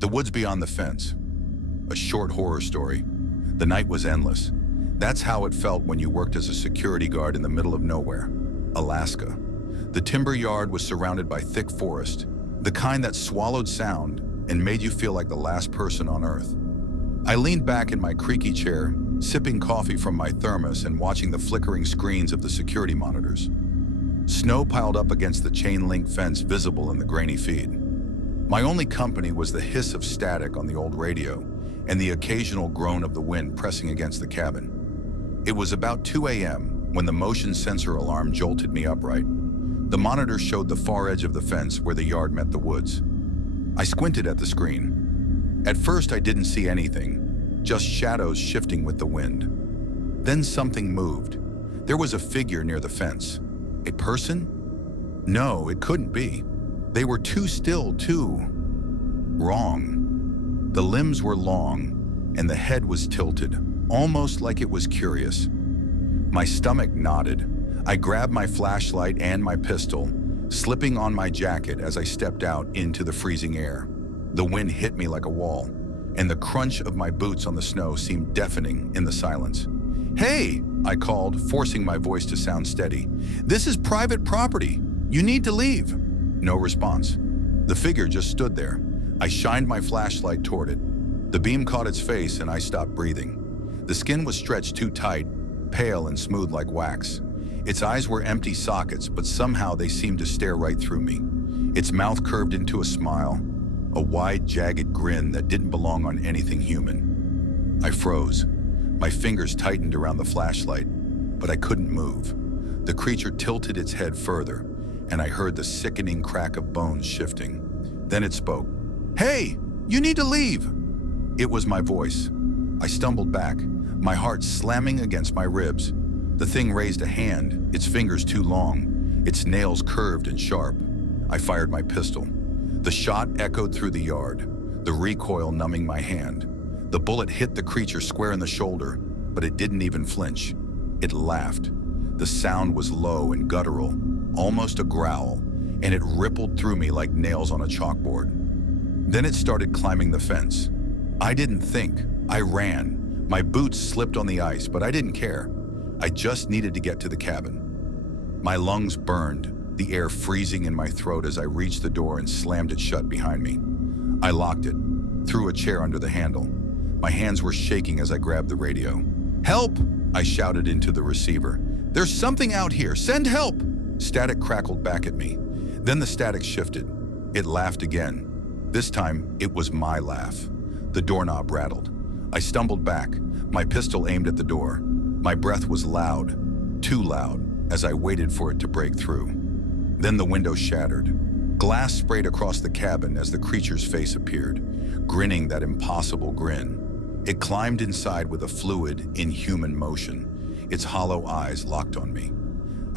The Woods Beyond the Fence. A short horror story. The night was endless. That's how it felt when you worked as a security guard in the middle of nowhere, Alaska. The timber yard was surrounded by thick forest, the kind that swallowed sound and made you feel like the last person on Earth. I leaned back in my creaky chair, sipping coffee from my thermos and watching the flickering screens of the security monitors. Snow piled up against the chain-link fence visible in the grainy feed. My only company was the hiss of static on the old radio and the occasional groan of the wind pressing against the cabin. It was about 2 a.m. when the motion sensor alarm jolted me upright. The monitor showed the far edge of the fence where the yard met the woods. I squinted at the screen. At first, I didn't see anything, just shadows shifting with the wind. Then something moved. There was a figure near the fence. A person? No, it couldn't be. They were too still, too wrong. The limbs were long, and the head was tilted, almost like it was curious. My stomach knotted. I grabbed my flashlight and my pistol, slipping on my jacket as I stepped out into the freezing air. The wind hit me like a wall, and the crunch of my boots on the snow seemed deafening in the silence. "Hey!" I called, forcing my voice to sound steady. "This is private property. You need to leave." No response. The figure just stood there. I shined my flashlight toward it. The beam caught its face and I stopped breathing. The skin was stretched too tight, pale and smooth like wax. Its eyes were empty sockets, but somehow they seemed to stare right through me. Its mouth curved into a smile, a wide, jagged grin that didn't belong on anything human. I froze. My fingers tightened around the flashlight, but I couldn't move. The creature tilted its head further, and I heard the sickening crack of bones shifting. Then it spoke. "Hey, you need to leave!" It was my voice. I stumbled back, my heart slamming against my ribs. The thing raised a hand, its fingers too long, its nails curved and sharp. I fired my pistol. The shot echoed through the yard, the recoil numbing my hand. The bullet hit the creature square in the shoulder, but it didn't even flinch. It laughed. The sound was low and guttural, almost a growl, and it rippled through me like nails on a chalkboard. Then it started climbing the fence. I didn't think. I ran. My boots slipped on the ice, but I didn't care. I just needed to get to the cabin. My lungs burned, the air freezing in my throat as I reached the door and slammed it shut behind me. I locked it, threw a chair under the handle. My hands were shaking as I grabbed the radio. "Help!" I shouted into the receiver. "There's something out here! Send help!" Static crackled back at me. Then the static shifted. It laughed again. This time, it was my laugh. The doorknob rattled. I stumbled back, my pistol aimed at the door. My breath was loud, too loud, as I waited for it to break through. Then the window shattered. Glass sprayed across the cabin as the creature's face appeared, grinning that impossible grin. It climbed inside with a fluid, inhuman motion, its hollow eyes locked on me.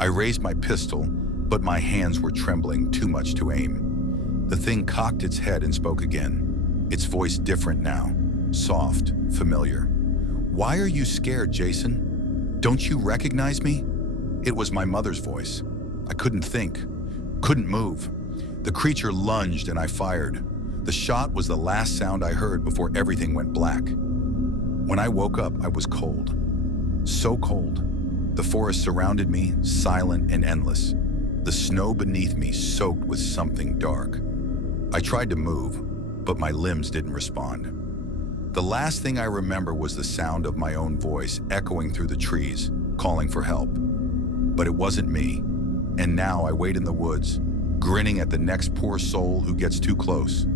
I raised my pistol, but my hands were trembling too much to aim. The thing cocked its head and spoke again, its voice different now, soft, familiar. "Why are you scared, Jason? Don't you recognize me?" It was my mother's voice. I couldn't think, couldn't move. The creature lunged and I fired. The shot was the last sound I heard before everything went black. When I woke up, I was cold. So cold. The forest surrounded me, silent and endless. The snow beneath me soaked with something dark. I tried to move, but my limbs didn't respond. The last thing I remember was the sound of my own voice echoing through the trees, calling for help. But it wasn't me. And now I wait in the woods, grinning at the next poor soul who gets too close.